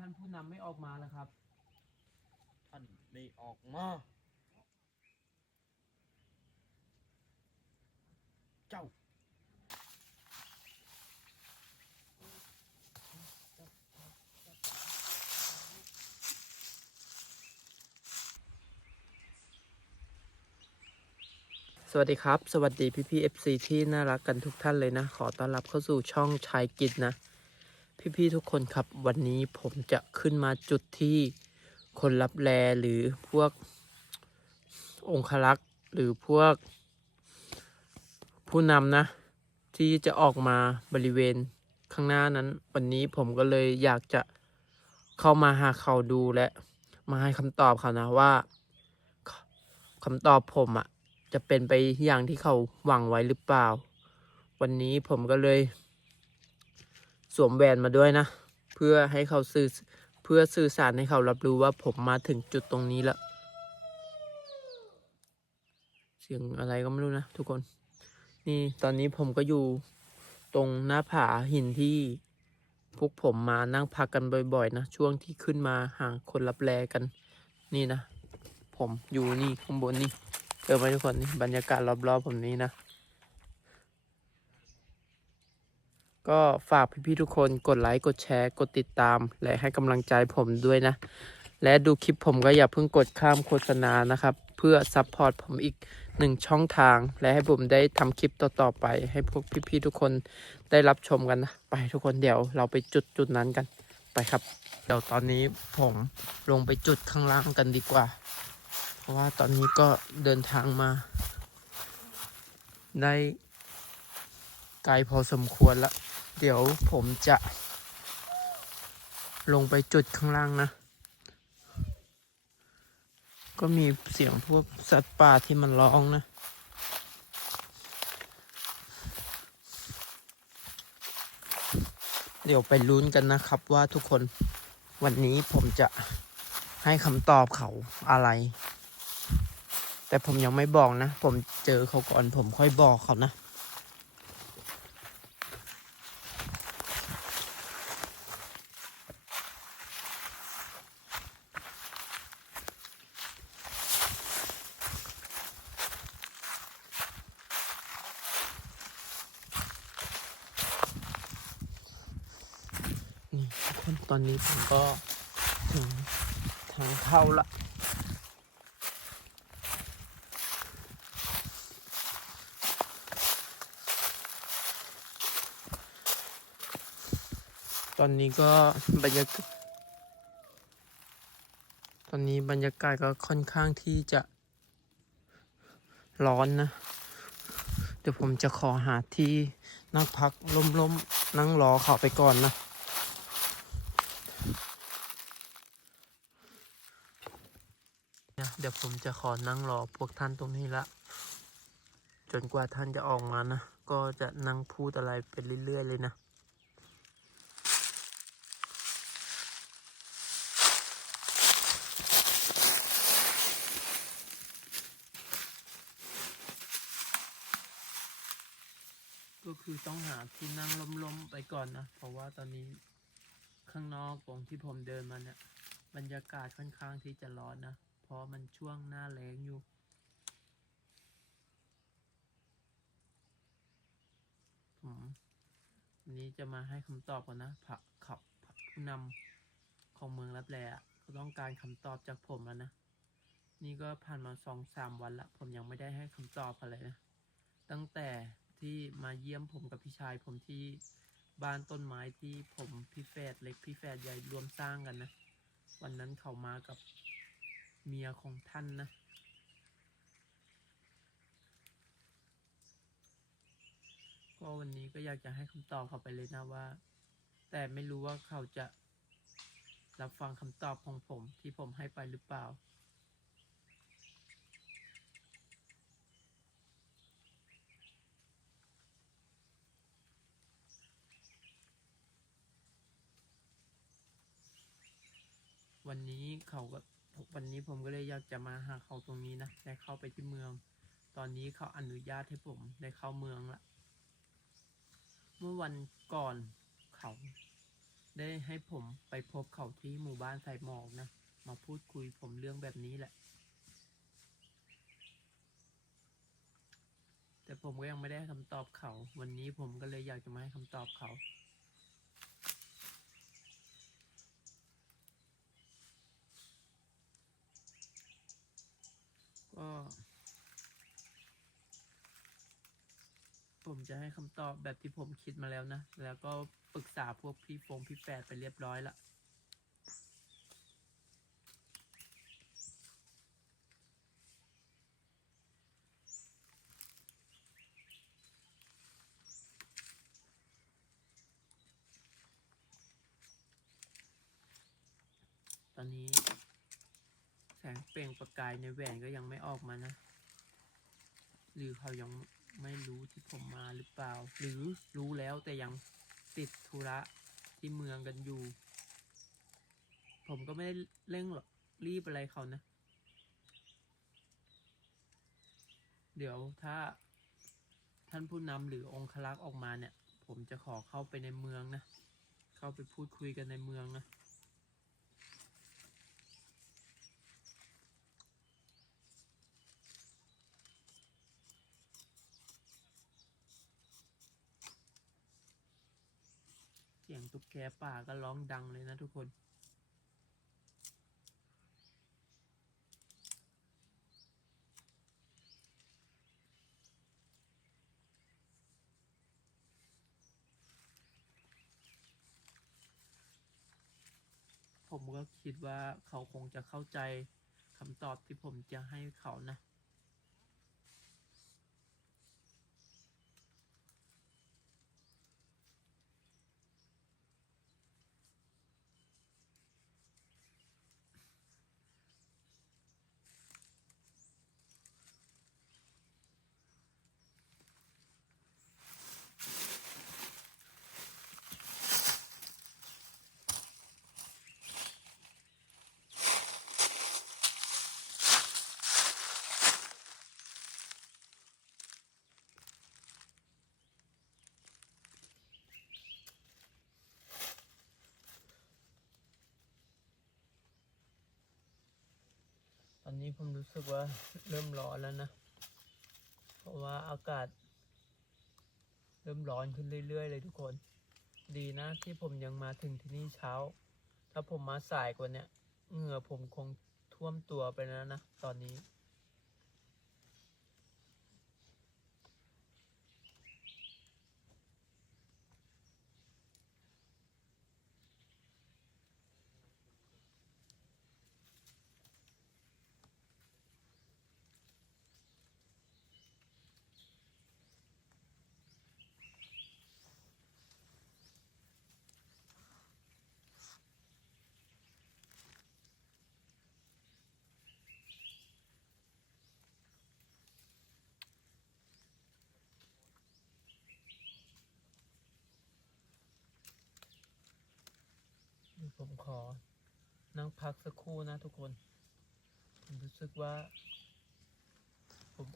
ท่านผู้นำไม่ออกมาแล้วครับ ท่านไม่ออกมา เจ้า สวัสดีครับ สวัสดีพี่พี่เอฟซีที่น่ารักกันทุกท่านเลยนะ ขอต้อนรับเข้าสู่ช่องชายกิจนะ พี่ๆทุกคนครับวันนี้ผมจะขึ้นมาจุดที่คนรับแลหรือพวกองครักษ์หรือพวกผู้นำนะ ที่จะออกมาบริเวณข้างหน้านั้น วันนี้ผมก็เลยอยากจะเข้ามาหาเขาดูและ มาให้คำตอบเขานะว่าคำตอบผมอะจะเป็นไปอย่างที่เขาหวังไว้หรือเปล่า วันนี้ผมก็เลย สวมแหวนมาด้วยนะ เพื่อให้เขาสื่อเพื่อสื่อสารให้เขารับรู้ว่าผมมาถึงจุดตรงนี้แล้วเสียงอะไรก็ไม่รู้นะทุกคน นี่ตอนนี้ผมก็อยู่ตรงหน้าผาหินที่พวกผมมานั่งพักกันบ่อยๆนะช่วงที่ขึ้นมาห่างคนรับแลกัน นี่นะ ผมอยู่นี่ข้างบนนี่เจอไหมทุกคนนี่บรรยากาศรอบๆผมนี้นะ ก็ฝากพี่ๆทุกคนกดไลค์กดแชร์ กดติดตาม และให้กำลังใจผมด้วยนะ และดูคลิปผมก็อย่าเพิ่งกดข้ามโฆษณานะครับ เพื่อซัพพอร์ตผมอีกหนึ่งช่องทาง และให้ผมได้ทำคลิปต่อๆไป ให้พวกพี่ๆทุกคนได้รับชมกันนะ ไปทุกคนเดี๋ยวเราไปจุดจุดๆนั้นกันไปครับ เดี๋ยวตอนนี้ผมลงไปจุดข้างล่างกันดีกว่า เพราะว่าตอนนี้ก็เดินทางมาได้ไกลพอสมควรแล้ว เดี๋ยวผมจะ ลงไปจุดข้างล่างนะ ก็มีเสียงพวกสัตว์ป่าที่มันร้องนะเดี๋ยวไปลุ้นกันนะครับว่าทุกคนวันนี้ผมจะให้คำตอบเขาอะไร แต่ผมยังไม่บอกนะ ผมเจอเขาก่อนผมค่อยบอกเขานะ นี่ทุก คนตอนนี้ผมก็ถึงทางเข้าละตอนนี้ก็บรรยากาศ ตอนนี้บรรยากาศก็ค่อนข้างที่จะร้อนนะ เดี๋ยวผมจะขอหาที่นั่งพักล้มๆนั่งรอเขาไปก่อนนะ เดี๋ยวผมจะขอนั่งรอพวกท่านตรงนี้ละ จนกว่าท่านจะออกมานะ ก็จะนั่งพูดอะไรไปเรื่อยๆเลยนะก็คือต้องหาที่นั่งล้มๆไปก่อนนะ เพราะว่าตอนนี้ข้างนอกตรงที่ผมเดินมาเนี่ย บรรยากาศค่อนข้างที่จะร้อนนะ ราะมันช่วงหน้าแล้งอยู่ ผมวันนี้จะมาให้คำตอบก่อนนะ ผักขับผักผู้นำของเมืองรับแลอะเขาต้องการคำตอบจากผมแล้วนะ นี่ก็ผ่านมาสองสามวันละ ผมยังไม่ได้ให้คำตอบอะไรนะ ตั้งแต่ที่มาเยี่ยมผมกับพี่ชายผมที่บ้านต้นไม้ที่ผมพี่แฝดเล็กพี่แฝดใหญ่รวมสร้างกันนะ วันนั้นเขามากับ เมียของท่านนะ ก็วันนี้ก็อยากจะให้คำตอบเขาไปเลยนะว่า แต่ไม่รู้ว่าเขาจะรับฟังคำตอบของผมที่ผมให้ไปหรือเปล่า วันนี้เขาก็ วันนี้ผมก็เลยอยากจะมาหาเขาตรงนี้นะได้เข้าไปที่เมือง ตอนนี้เขาอนุญาตให้ผมได้เข้าเมืองละ เมื่อวันก่อนเขา ได้ให้ผมไปพบเขาที่หมู่บ้านสายหมอกนะ มาพูดคุยผมเรื่องแบบนี้แหละ แต่ผมก็ยังไม่ได้คำตอบเขา วันนี้ผมก็เลยอยากจะมาให้คำตอบเขา ก็ผมจะให้คำตอบแบบที่ผมคิดมาแล้วนะ แล้วก็ปรึกษาพวกพี่ฟงพี่แฝดไปเรียบร้อยละ ตอนนี้ แสงเปล่งประกายใน แหวนก็ยังไม่ออกมานะ หรือเขายังไม่รู้ที่ผมมาหรือเปล่า หรือรู้แล้วแต่ยังติดธุระที่เมืองกันอยู่ ผมก็ไม่ได้เร่งหรอกรีบอะไรเขานะ เดี๋ยวถ้าท่านผู้นำหรือองคลักษ์ออกมาเนี่ย ผมจะขอเข้าไปในเมืองนะ เข้าไปพูดคุยกันในเมืองนะ สียงตุ๊กแกป่าก็ร้องดังเลยนะทุกคน ผมก็คิดว่าเขาคงจะเข้าใจคำตอบที่ผมจะให้เขานะ อนนี้ผมรู้สึกว่าเริ่มร้อนแล้วนะ เพราะว่าอากาศ เริ่มร้อนขึ้นเรื่อยๆ เลยทุกคน ดีนะที่ผมยังมาถึงที่นี่เช้า ถ้าผมมาสายกว่านี้เหงื่อผมคงท่วมตัวไปแล้วนะ ตอนนี้ ผมขอ นั่งพักสักครู่นะทุกคน ผมรู้สึกว่า ผม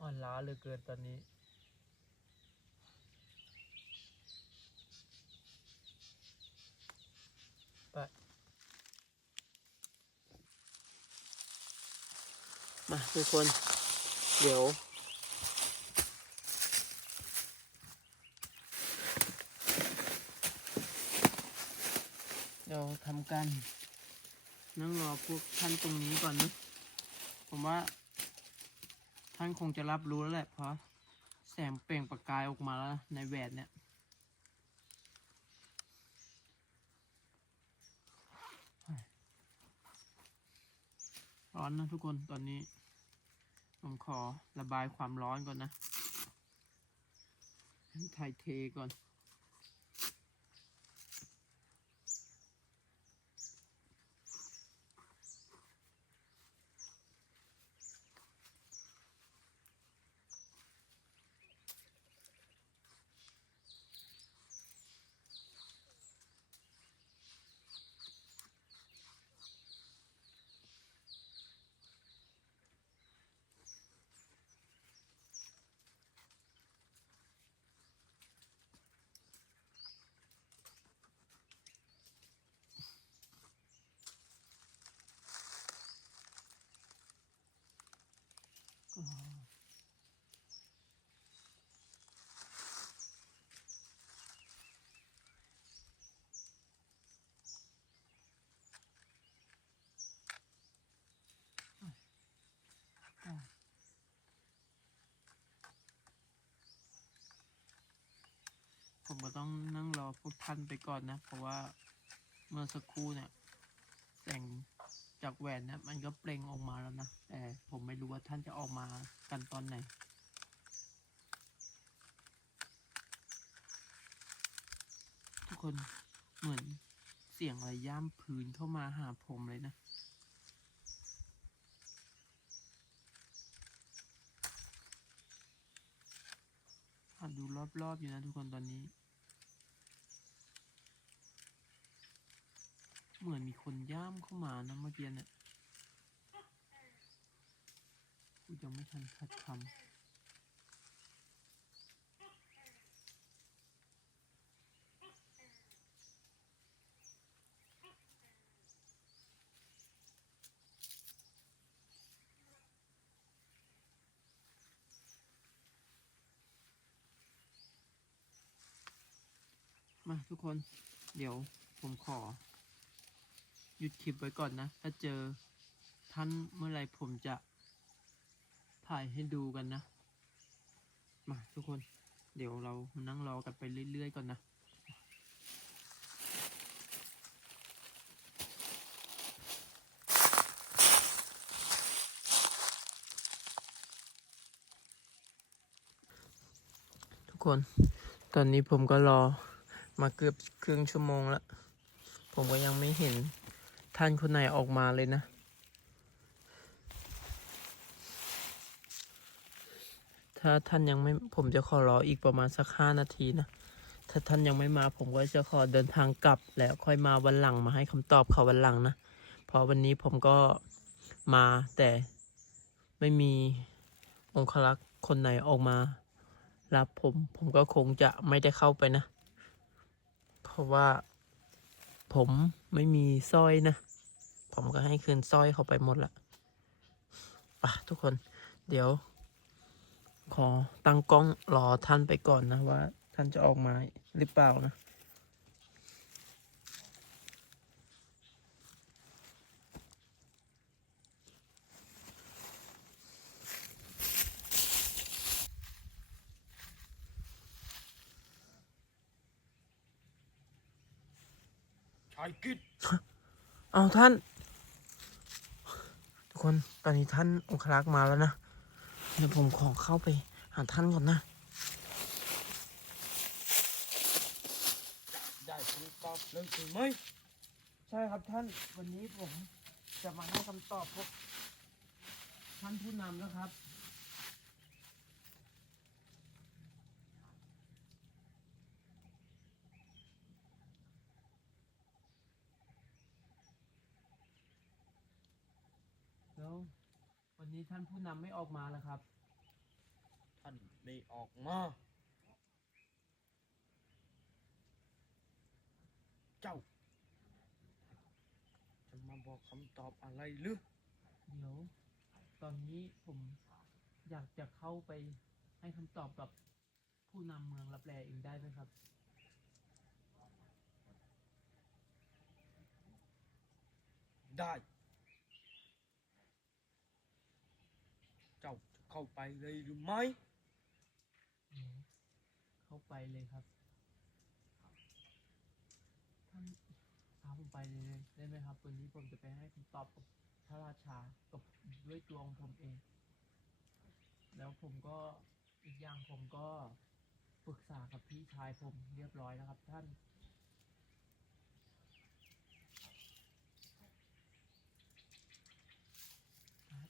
อ่อนล้าเหลือเกินตอนนี้ ไป มาทุกคน เดี๋ยว เดี๋ยว ทำการนั่งรอพวกท่านตรงนี้ก่อนนะผมว่า ท่านคงจะรับรู้แล้วแหละเพราะแสงเปล่งประกายออกมาแล้วในแหวนเนี่ยร้อนนะทุกคนตอนนี้ ผมขอระบายความร้อนก่อนนะถ่ายเทก่อน ผมก็ต้องนั่งรอพวกท่านไปก่อนนะ เพราะว่าเมื่อสักครู่เนี่ยแสง จากแหวนนี่มันก็เปล่งออกมาแล้วนะแต่ผมไม่รู้ว่าท่านจะออกมากันตอนไหน ทุกคนเหมือนเสียงอะไรย่ำพื้นเข้ามาหาผมเลยนะดูรอบๆอยู่นะทุกคนตอนนี้ เหมือนมีคนย่ามเข้ามานะเมื่อกี้เนี่ยกูยังไม่ทันคัดคำมาทุกคน เดี๋ยวผมขอ หยุดคลิปไว้ก่อนนะ ถ้าเจอท่านเมื่อไรผมจะถ่ายให้ดูกันนะ มาทุกคน เดี๋ยวเรานั่งรอกันไปเรื่อยๆก่อนนะทุกคน ตอนนี้ผมก็รอมาเกือบครึ่งชั่วโมงแล้ว ผมก็ยังไม่เห็น ท่านคนไหนออกมาเลยนะ ถ้าท่านยังไม่ผมจะขอรออีกประมาณสักห้านาทีนะ ถ้าท่านยังไม่มาผมก็จะขอเดินทางกลับ แล้วค่อยมาวันหลังมาให้คำตอบเขาวันหลังนะ เพราะวันนี้ผมก็มาแต่ไม่มีองคลักษ์คนไหนออกมา รับผม ผมก็คงจะไม่ได้เข้าไปนะ เพราะว่าผมไม่มีสร้อยนะ ผมก็ให้คืนสร้อยเขาไปหมดละป่ะทุกคน เดี๋ยว ขอตั้งกล้องรอท่านไปก่อนนะว่า ท่านจะออกมาหรือเปล่านะชายกิจเอาท่านทุก คนตอนนี้ท่านองครักษ์มาแล้วนะ เดี๋ยวผมขอเข้าไปหาท่านก่อนนะ ได้คำตอบเลยถึงไหมใช่ครับท่านวันนี้ผมจะมาให้คำตอบพวกท่านผู้นำนะครับ นนี้ท่านผู้นำไม่ออกมาแล้วครับ ท่านได้ออกมา เจ้า จะมาบอกคำตอบอะไรหรือ เดี๋ยว ตอนนี้ผมอยากจะเข้าไปให้คำตอบกับผู้นำเมืองรับแลเองได้ไหมครับ ได้ เข้าไปเลยหรือไม่เข้าไปเลยครับท่านพาผมไปเลยได้ไหมครับวันนี้ผมจะไปให้คำตอบกับพระราชากับด้วยตัวของผมเอง แล้วผมก็อีกอย่างผมก็ปรึกษากับพี่ชายผมเรียบร้อยแล้วครับ ท่าน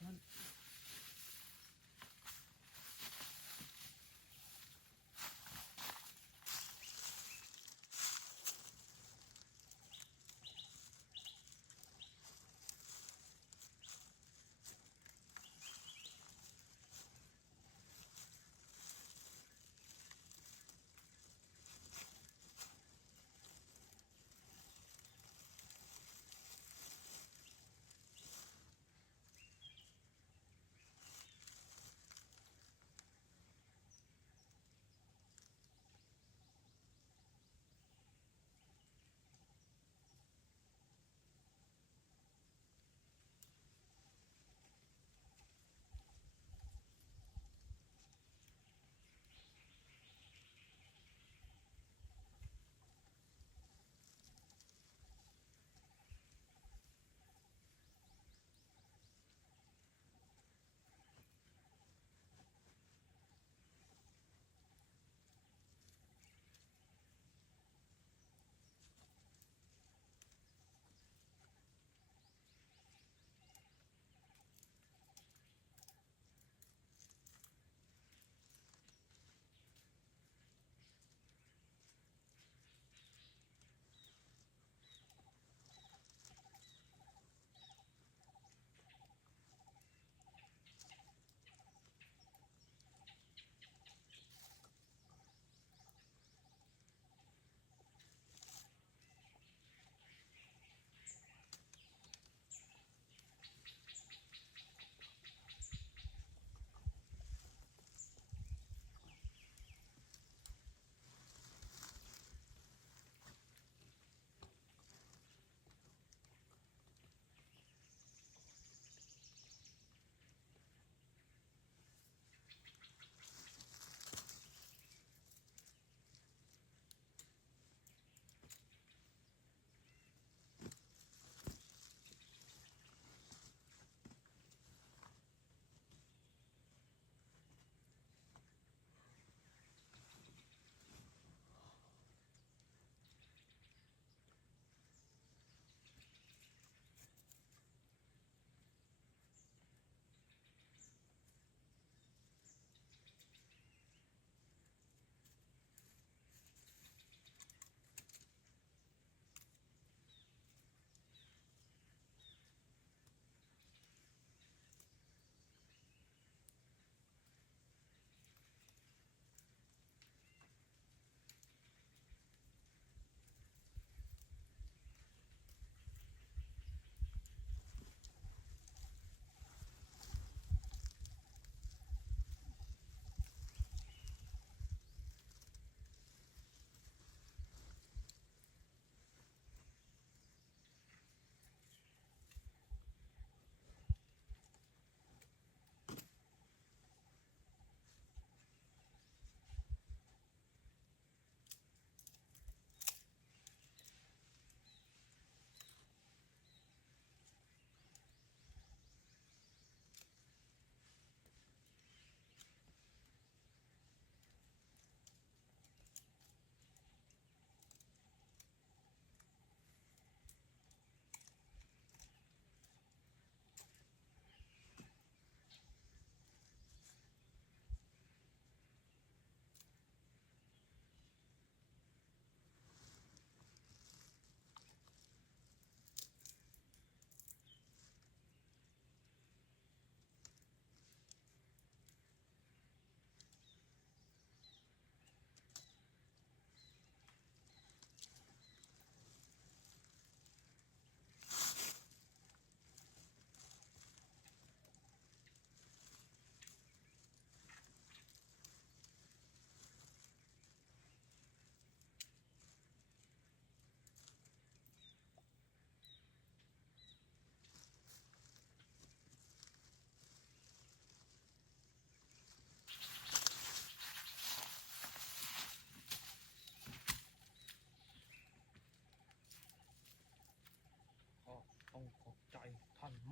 อ่าน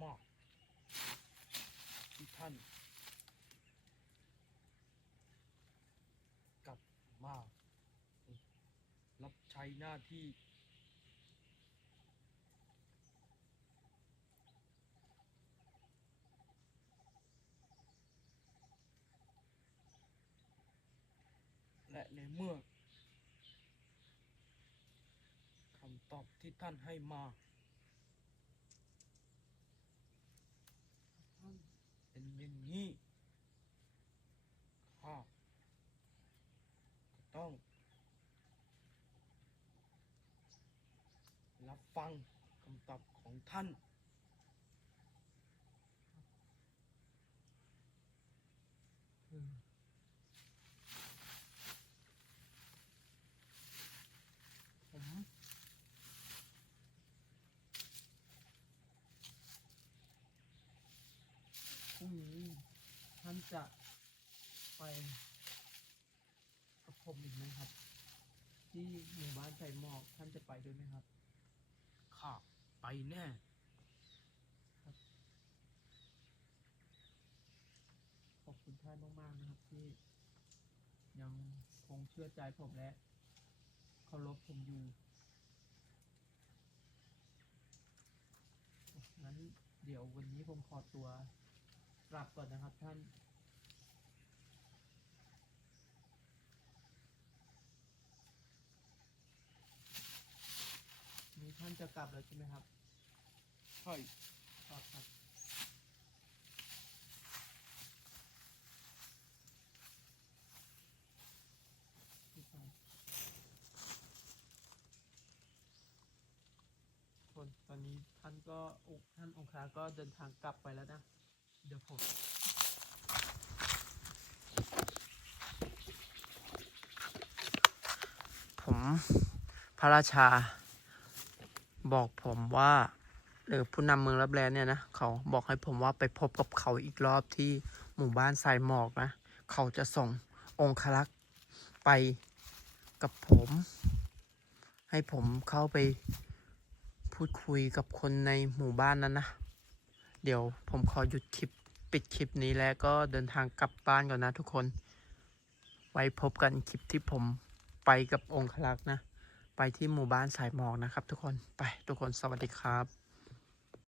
มากที่ท่านกลับมารับใช้หน้าที่ และในเมื่อคำตอบที่ท่านให้มา เป็นอย่างนี้ก็ต้อง รับฟังคำตอบของท่าน ผมพรุ่งนี้ท่าน จะไปกับผมอีกไหมครับ ที่หมู่บ้านใจหมอกท่านจะไปด้วยไหมครับข้าไปแน่ขอบคุณท่านมากๆนะครับ ที่ยังคงเชื่อใจผมและเคารพผมอยู่งั้นเดี๋ยววันนี้ผมขอตัวกลับก่อนนะครับท่าน นี่ ท่านจะกลับแล้วใช่ไหมครับใช่ครับครับพี่ชายคนตอนนี้ท่านก็อุท่านองคาก็เดินทางกลับไปแล้วนะ เดี๋ยวผมผมพระราชา บอกผมว่าหรือผู้นำเมืองรับแลเนี่ยนะเขาบอกให้ผมว่าไปพบกับเขาอีกรอบที่หมู่บ้านสายหมอกนะ เขาจะส่งองคลักษ์ไปกับผม ให้ผมเข้าไปพูดคุยกับคนในหมู่บ้านนั้นนะ เดี๋ยวผมขอหยุดคลิปปิดคลิปนี้แล้วก็เดินทางกลับบ้านก่อนนะทุกคน ไว้พบกันคลิปที่ผมไปกับองคลักษ์นะ ไปที่หมู่บ้านสายหมอกนะครับ ทุกคนไปทุกคนสวัสดีครับ